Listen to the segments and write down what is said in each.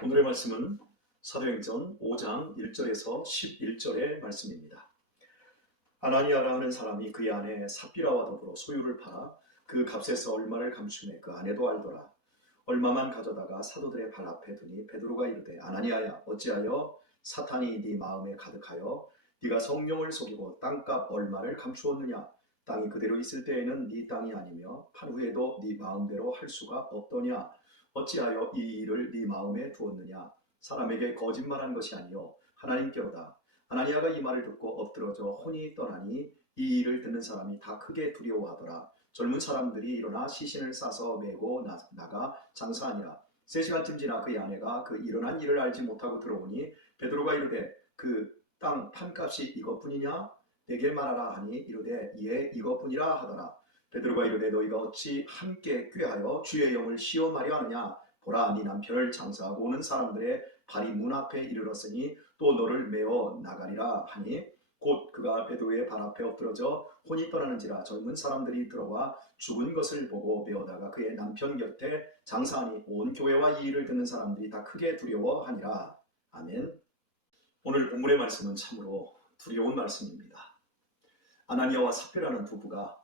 오늘의 말씀은 사도행전 5장 1절에서 11절의 말씀입니다. 아나니아라 하는 사람이 그의 아내 삽비라와 더불어 소유를 팔아 그 값에서 얼마를 감추매 그 아내도 알더라. 얼마만 가져다가 사도들의 발 앞에 두니 베드로가 이르되 아나니아야 어찌하여 사탄이 네 마음에 가득하여 네가 성령을 속이고 땅값 얼마를 감추었느냐. 땅이 그대로 있을 때에는 네 땅이 아니며 판 후에도 네 마음대로 할 수가 없더냐. 어찌하여 이 일을 네 마음에 두었느냐. 사람에게 거짓말한 것이 아니요 하나님께로다. 아나니아가 이 말을 듣고 엎드러져 혼이 떠나니 이 일을 듣는 사람이 다 크게 두려워하더라. 젊은 사람들이 일어나 시신을 싸서 메고 나가 장사하니라. 3시간쯤 지나 그의 아내가 그 일어난 일을 알지 못하고 들어오니 베드로가 이르되 그 땅 판값이 이것뿐이냐. 내게 말하라 하니 이르되 예 이것뿐이라 하더라. 베드로가 이르되 너희가 어찌 함께 꾀하여 주의 영을 시험하려 하느냐. 보라 네 남편을 장사하고 오는 사람들의 발이 문 앞에 이르렀으니 또 너를 메어 나가리라 하니 곧 그가 베드로의 발 앞에 엎드러져 혼이 떠나는지라. 젊은 사람들이 들어와 죽은 것을 보고 메어다가 그의 남편 곁에 장사하니 온 교회와 이 일을 듣는 사람들이 다 크게 두려워하니라. 아멘. 오늘 본문의 말씀은 참으로 두려운 말씀입니다. 아나니아와 삽비라는 부부가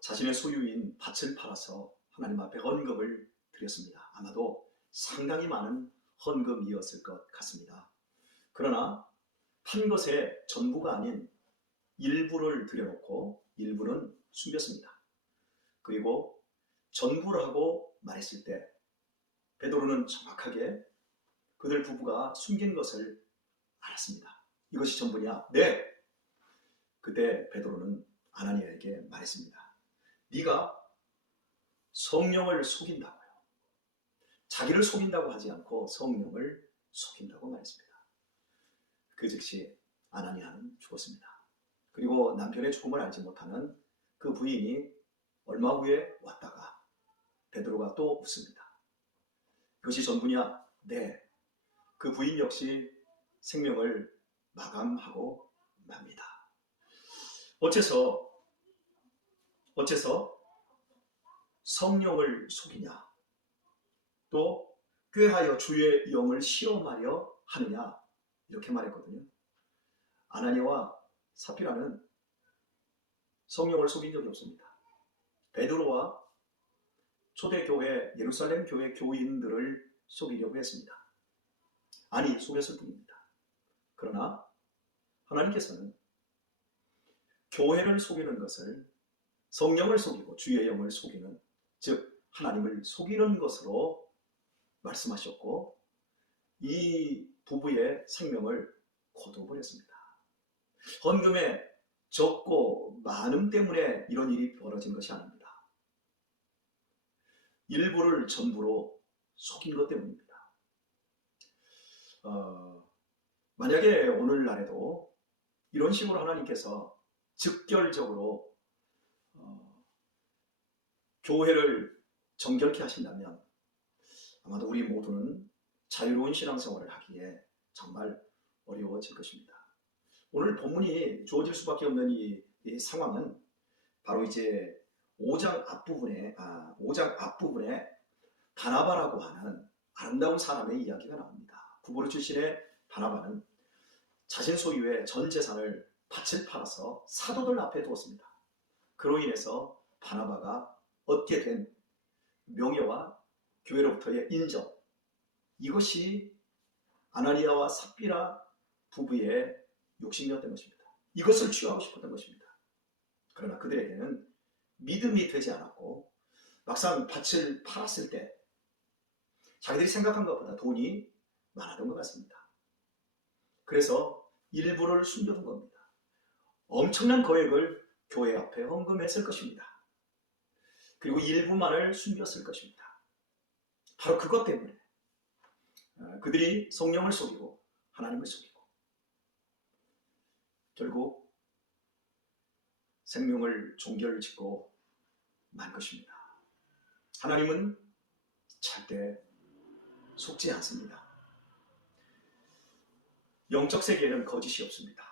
자신의 소유인 밭을 팔아서 하나님 앞에 헌금을 드렸습니다. 아마도 상당히 많은 헌금이었을 것 같습니다. 그러나 판 것의 전부가 아닌 일부를 들여놓고 일부는 숨겼습니다. 그리고 전부라고 말했을 때 베드로는 정확하게 그들 부부가 숨긴 것을 알았습니다. 이것이 전부냐? 네! 그때 베드로는 아나니아에게 말했습니다. 네가 성령을 속인다고요. 자기를 속인다고 하지 않고 성령을 속인다고 말했습니다. 그 즉시 아나니아는 죽었습니다. 그리고 남편의 죽음을 알지 못하는 그 부인이 얼마 후에 왔다가 베드로가 또 웃습니다. 이것이 전부냐? 네. 그 부인 역시 생명을 마감하고 맙니다. 어째서 성령을 속이냐? 또 꾀하여 주의 영을 시험하려 하느냐? 이렇게 말했거든요. 아나니아와 삽비라는 성령을 속인 적이 없습니다. 베드로와 초대교회 예루살렘 교회 교인들을 속이려고 했습니다. 아니 속였을 뿐입니다. 그러나 하나님께서는 교회를 속이는 것을 성령을 속이고 주의 영을 속이는, 즉 하나님을 속이는 것으로 말씀하셨고 이 부부의 생명을 거두어버렸습니다. 헌금의 적고 많음 때문에 이런 일이 벌어진 것이 아닙니다. 일부를 전부로 속인 것 때문입니다. 만약에 오늘날에도 이런 식으로 하나님께서 즉결적으로 교회를 정결케 하신다면 아마도 우리 모두는 자유로운 신앙생활을 하기에 정말 어려워질 것입니다. 오늘 본문이 주어질 수밖에 없는 이 상황은 바로 이제 5장 앞부분에 바나바라고 하는 아름다운 사람의 이야기가 나옵니다. 구보로 출신의 바나바는 자신 소유의 전 재산을 밭을 팔아서 사도들 앞에 두었습니다. 그로 인해서 바나바가 얻게 된 명예와 교회로부터의 인정, 이것이 아나니아와 삽비라 부부의 욕심이었던 것입니다. 이것을 취하고 싶었던 것입니다. 그러나 그들에게는 믿음이 되지 않았고 막상 밭을 팔았을 때 자기들이 생각한 것보다 돈이 많았던 것 같습니다. 그래서 일부를 숨겨둔 겁니다. 엄청난 거액을 교회 앞에 헌금했을 것입니다. 그리고 일부만을 숨겼을 것입니다. 바로 그것 때문에 그들이 성령을 속이고 하나님을 속이고 결국 생명을 종결짓고 만 것입니다. 하나님은 절대 속지 않습니다. 영적 세계에는 거짓이 없습니다.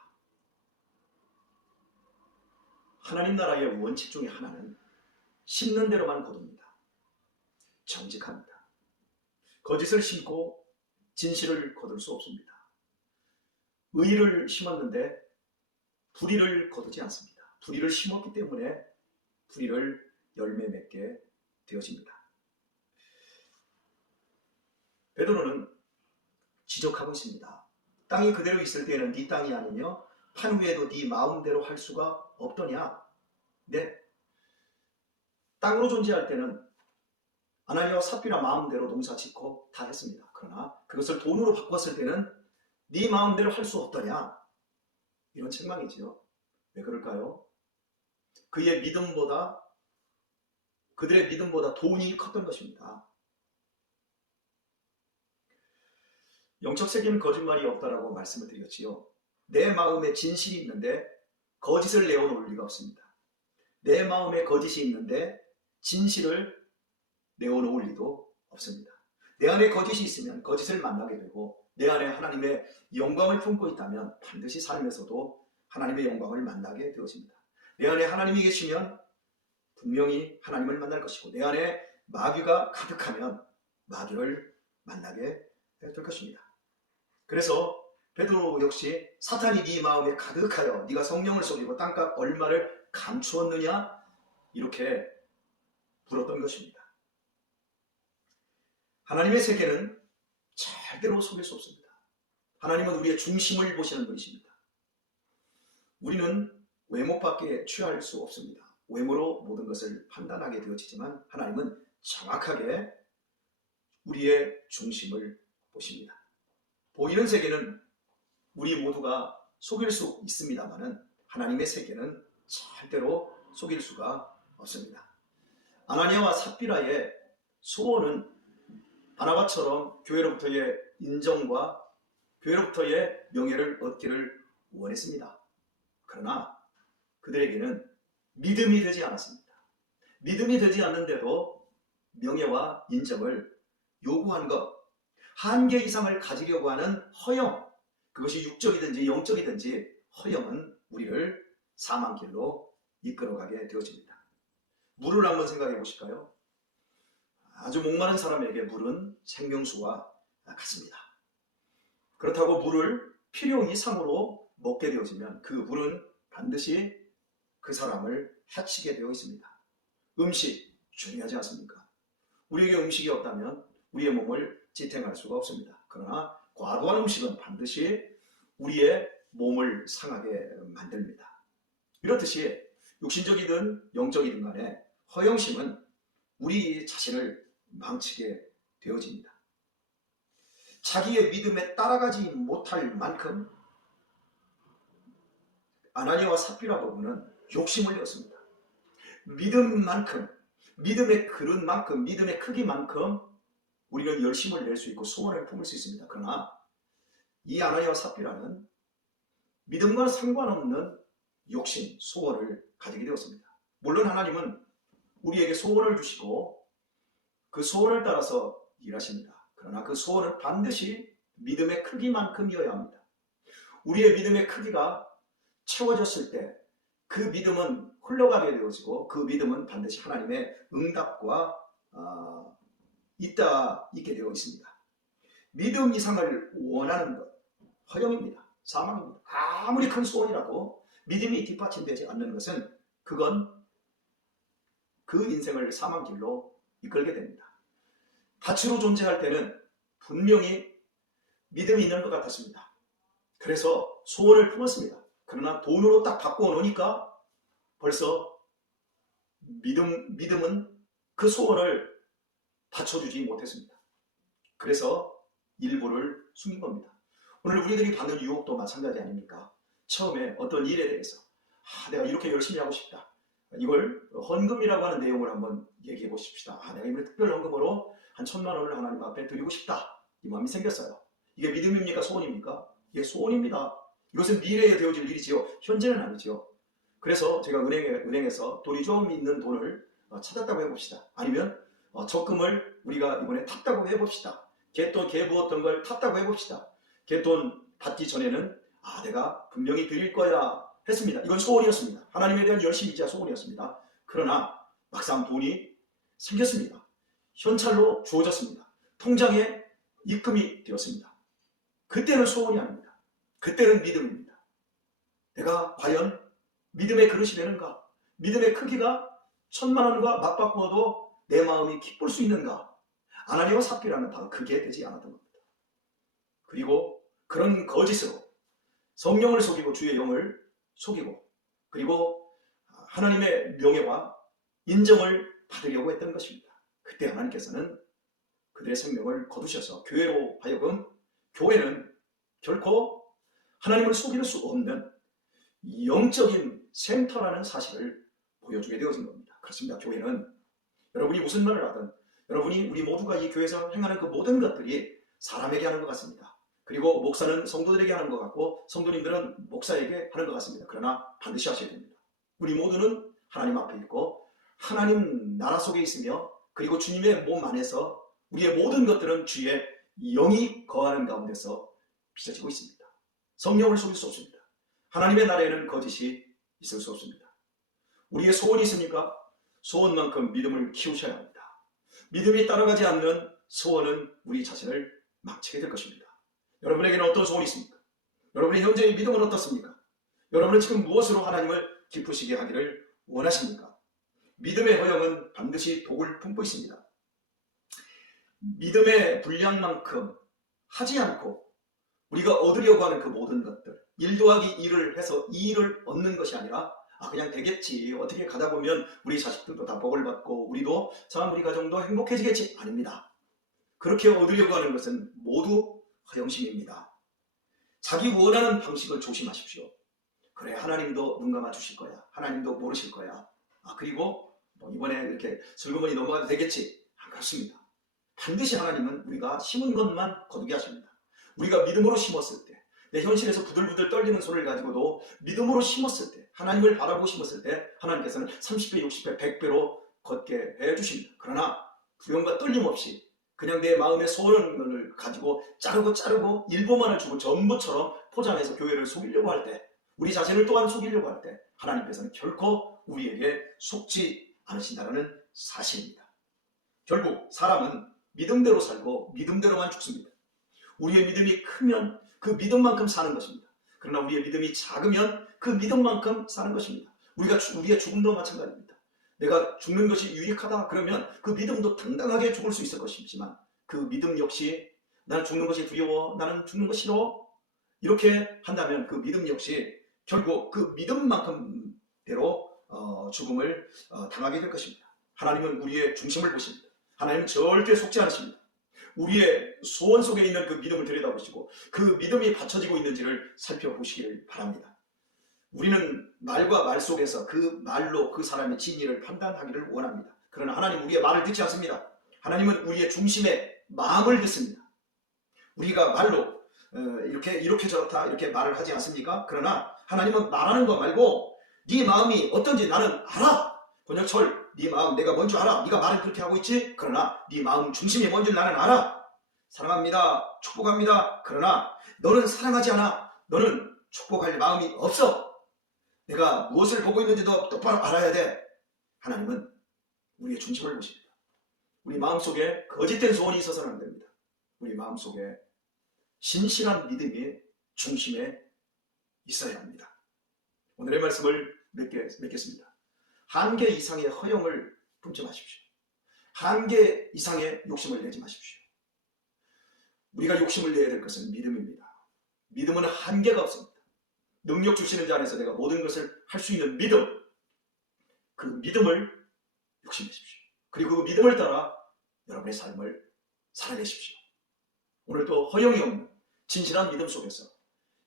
하나님 나라의 원칙 중에 하나는 심는 대로만 거둡니다. 정직합니다. 거짓을 심고 진실을 거둘 수 없습니다. 의를 심었는데 불의를 거두지 않습니다. 불의를 심었기 때문에 불의를 열매 맺게 되어집니다. 베드로는 지적하고 있습니다. 땅이 그대로 있을 때에는 네 땅이 아니며 판 후에도 네 마음대로 할 수가 없더냐. 네, 땅으로 존재할 때는 아나니아와 삽비라 마음대로 농사 짓고 다 했습니다. 그러나 그것을 돈으로 바꿨을 때는 네 마음대로 할 수 없더냐. 이런 책망이지요. 왜 그럴까요? 그들의 믿음보다 돈이 컸던 것입니다. 영적 세계는 거짓말이 없다라고 말씀을 드렸지요. 내 마음에 진실이 있는데 거짓을 내어놓을 리가 없습니다. 내 마음에 거짓이 있는데 진실을 내어놓을 리도 없습니다. 내 안에 거짓이 있으면 거짓을 만나게 되고 내 안에 하나님의 영광을 품고 있다면 반드시 삶에서도 하나님의 영광을 만나게 되어집니다. 내 안에 하나님이 계시면 분명히 하나님을 만날 것이고 내 안에 마귀가 가득하면 마귀를 만나게 될 것입니다. 그래서 베드로 역시 사탄이 네 마음에 가득하여 네가 성령을 속이고 땅값 얼마를 감추었느냐 이렇게 물었던 것입니다. 하나님의 세계는 절대로 속일 수 없습니다. 하나님은 우리의 중심을 보시는 분이십니다. 우리는 외모밖에 취할 수 없습니다. 외모로 모든 것을 판단하게 되어지지만 하나님은 정확하게 우리의 중심을 보십니다. 보이는 세계는 우리 모두가 속일 수 있습니다만 하나님의 세계는 절대로 속일 수가 없습니다. 아나니아와 삽비라의 소원은 바나바처럼 교회로부터의 인정과 교회로부터의 명예를 얻기를 원했습니다. 그러나 그들에게는 믿음이 되지 않았습니다. 믿음이 되지 않는데도 명예와 인정을 요구한 것, 한계 이상을 가지려고 하는 허영, 그것이 육적이든지 영적이든지 허영은 우리를 사망길로 이끌어가게 되어집니다. 물을 한번 생각해 보실까요? 아주 목마른 사람에게 물은 생명수와 같습니다. 그렇다고 물을 필요 이상으로 먹게 되어지면 그 물은 반드시 그 사람을 해치게 되어 있습니다. 음식 중요하지 않습니까? 우리에게 음식이 없다면 우리의 몸을 지탱할 수가 없습니다. 그러나 과도한 음식은 반드시 우리의 몸을 상하게 만듭니다. 이렇듯이 육신적이든 영적이든 간에 허영심은 우리 자신을 망치게 되어집니다. 자기의 믿음에 따라가지 못할 만큼 아나니아와 삽비라 부부는 욕심을 내었습니다. 믿음만큼, 믿음의 그릇만큼, 믿음의 크기만큼 우리는 열심을 낼 수 있고 소원을 품을 수 있습니다. 그러나 이 아나니아와 삽비라는 믿음과 상관없는 욕심, 소원을 가지게 되었습니다. 물론 하나님은 우리에게 소원을 주시고 그 소원을 따라서 일하십니다. 그러나 그 소원은 반드시 믿음의 크기만큼이어야 합니다. 우리의 믿음의 크기가 채워졌을 때 그 믿음은 흘러가게 되어지고 그 믿음은 반드시 하나님의 응답과 있게 되어 있습니다. 믿음 이상을 원하는 것, 허영입니다. 사망입니다. 아무리 큰 소원이라도 믿음이 뒷받침되지 않는 것은 그건 그 인생을 사망길로 이끌게 됩니다. 가치로 존재할 때는 분명히 믿음이 있는 것 같았습니다. 그래서 소원을 품었습니다. 그러나 돈으로 딱 바꾸어 놓으니까 벌써 믿음은 그 소원을 받쳐주지 못했습니다. 그래서 일부를 숨긴 겁니다. 오늘 우리들이 받는 유혹도 마찬가지 아닙니까? 처음에 어떤 일에 대해서 내가 이렇게 열심히 하고 싶다. 이걸 헌금이라고 하는 내용을 한번 얘기해 보십시다. 내가 이번에 특별 헌금으로 한 1,000만 원을 하나님 앞에 드리고 싶다. 이 마음이 생겼어요. 이게 믿음입니까? 소원입니까? 이게 소원입니다. 이것은 미래에 되어질 일이지요. 현재는 아니지요. 그래서 제가 은행에서 돈이 좀 있는 돈을 찾았다고 해봅시다. 아니면 적금을 우리가 이번에 탔다고 해봅시다. 갯돈 개부었던 걸 탔다고 해봅시다. 갯돈 받기 전에는 내가 분명히 드릴 거야 했습니다. 이건 소원이었습니다. 하나님에 대한 열심이자 소원이었습니다. 그러나 막상 돈이 생겼습니다. 현찰로 주어졌습니다. 통장에 입금이 되었습니다. 그때는 소원이 아닙니다. 그때는 믿음입니다. 내가 과연 믿음의 그릇이 되는가? 믿음의 크기가 1000만원과 맞바꾸어도 내 마음이 기쁠 수 있는가? 아나니아와 삽비라는 바로 그게 되지 않았던 겁니다. 그리고 그런 거짓으로 성령을 속이고 주의 영을 속이고 그리고 하나님의 명예와 인정을 받으려고 했던 것입니다. 그때 하나님께서는 그들의 생명을 거두셔서 교회로 하여금 교회는 결코 하나님을 속일 수 없는 영적인 센터라는 사실을 보여주게 되어진 겁니다. 그렇습니다. 교회는 여러분이 무슨 말을 하든 여러분이 우리 모두가 이 교회에서 행하는 그 모든 것들이 사람에게 하는 것 같습니다. 그리고 목사는 성도들에게 하는 것 같고 성도님들은 목사에게 하는 것 같습니다. 그러나 반드시 하셔야 됩니다. 우리 모두는 하나님 앞에 있고 하나님 나라 속에 있으며 그리고 주님의 몸 안에서 우리의 모든 것들은 주의 영이 거하는 가운데서 빚어지고 있습니다. 성령을 속일 수 없습니다. 하나님의 나라에는 거짓이 있을 수 없습니다. 우리의 소원이 있습니까? 소원만큼 믿음을 키우셔야 합니다. 믿음이 따라가지 않는 소원은 우리 자신을 망치게 될 것입니다. 여러분에게는 어떤 소원이 있습니까? 여러분의 현재의 믿음은 어떻습니까? 여러분은 지금 무엇으로 하나님을 기쁘시게 하기를 원하십니까? 믿음의 허영은 반드시 독을 품고 있습니다. 믿음의 분량만큼 하지 않고 우리가 얻으려고 하는 그 모든 것들 1 더하기 1을 해서 2를 얻는 것이 아니라 그냥 되겠지 어떻게 가다 보면 우리 자식들도 다 복을 받고 우리도 참 우리 가정도 행복해지겠지 아닙니다. 그렇게 얻으려고 하는 것은 모두 허영심입니다. 자기 원하는 방식을 조심하십시오. 그래 하나님도 눈 감아 주실 거야. 하나님도 모르실 거야. 그리고 이번에 이렇게 슬그머니 넘어가도 되겠지. 안 그렇습니다. 반드시 하나님은 우리가 심은 것만 거두게 하십니다. 우리가 믿음으로 심었을 때 내 현실에서 부들부들 떨리는 손을 가지고도 믿음으로 심었을 때 하나님을 바라보고 심었을 때 하나님께서는 30배, 60배, 100배로 걷게 해주십니다. 그러나 두려움과 떨림 없이 그냥 내 마음의 소원을 가지고 자르고 일부만을 주고 전부처럼 포장해서 교회를 속이려고 할 때 우리 자신을 또한 속이려고 할 때 하나님께서는 결코 우리에게 속지 않으신다는 사실입니다. 결국 사람은 믿음대로 살고 믿음대로만 죽습니다. 우리의 믿음이 크면 그 믿음만큼 사는 것입니다. 그러나 우리의 믿음이 작으면 그 믿음만큼 사는 것입니다. 우리의 죽음도 마찬가지입니다. 내가 죽는 것이 유익하다 그러면 그 믿음도 당당하게 죽을 수 있을 것이지만 그 믿음 역시 나는 죽는 것이 두려워 나는 죽는 것이 싫어 이렇게 한다면 그 믿음 역시 결국 그 믿음만큼대로 죽음을 당하게 될 것입니다. 하나님은 우리의 중심을 보십니다. 하나님은 절대 속지 않으십니다. 우리의 소원 속에 있는 그 믿음을 들여다보시고 그 믿음이 받쳐지고 있는지를 살펴보시기를 바랍니다. 우리는 말과 말 속에서 그 말로 그 사람의 진리를 판단하기를 원합니다. 그러나 하나님 우리의 말을 듣지 않습니다. 하나님은 우리의 중심의 마음을 듣습니다. 우리가 말로 이렇게 저렇다 이렇게 말을 하지 않습니까? 그러나 하나님은 말하는 거 말고 네 마음이 어떤지 나는 알아. 권혁철 네 마음 내가 뭔 줄 알아. 네가 말은 그렇게 하고 있지. 그러나 네 마음 중심이 뭔 줄 나는 알아. 사랑합니다. 축복합니다. 그러나 너는 사랑하지 않아. 너는 축복할 마음이 없어. 내가 무엇을 보고 있는지도 똑바로 알아야 돼. 하나님은 우리의 중심을 보십니다. 우리 마음속에 거짓된 소원이 있어서는 안 됩니다. 우리 마음속에 신실한 믿음이 중심에 있어야 합니다. 오늘의 말씀을 맺겠습니다. 한계 이상의 허영을 품지 마십시오. 한계 이상의 욕심을 내지 마십시오. 우리가 욕심을 내야 될 것은 믿음입니다. 믿음은 한계가 없습니다. 능력 주시는 자 안에서 내가 모든 것을 할 수 있는 믿음, 그 믿음을 욕심내십시오. 그리고 그 믿음을 따라 여러분의 삶을 살아내십시오. 오늘도 허영이 없는 진실한 믿음 속에서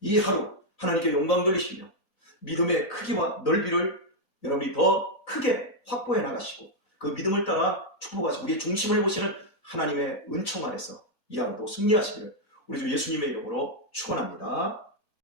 이 하루 하나님께 영광 돌리시며 믿음의 크기와 넓이를 여러분이 더 크게 확보해 나가시고 그 믿음을 따라 축복하시고 우리의 중심을 보시는 하나님의 은총 아래서 이 하루도 승리하시기를 우리 주 예수님의 이름으로 축원합니다.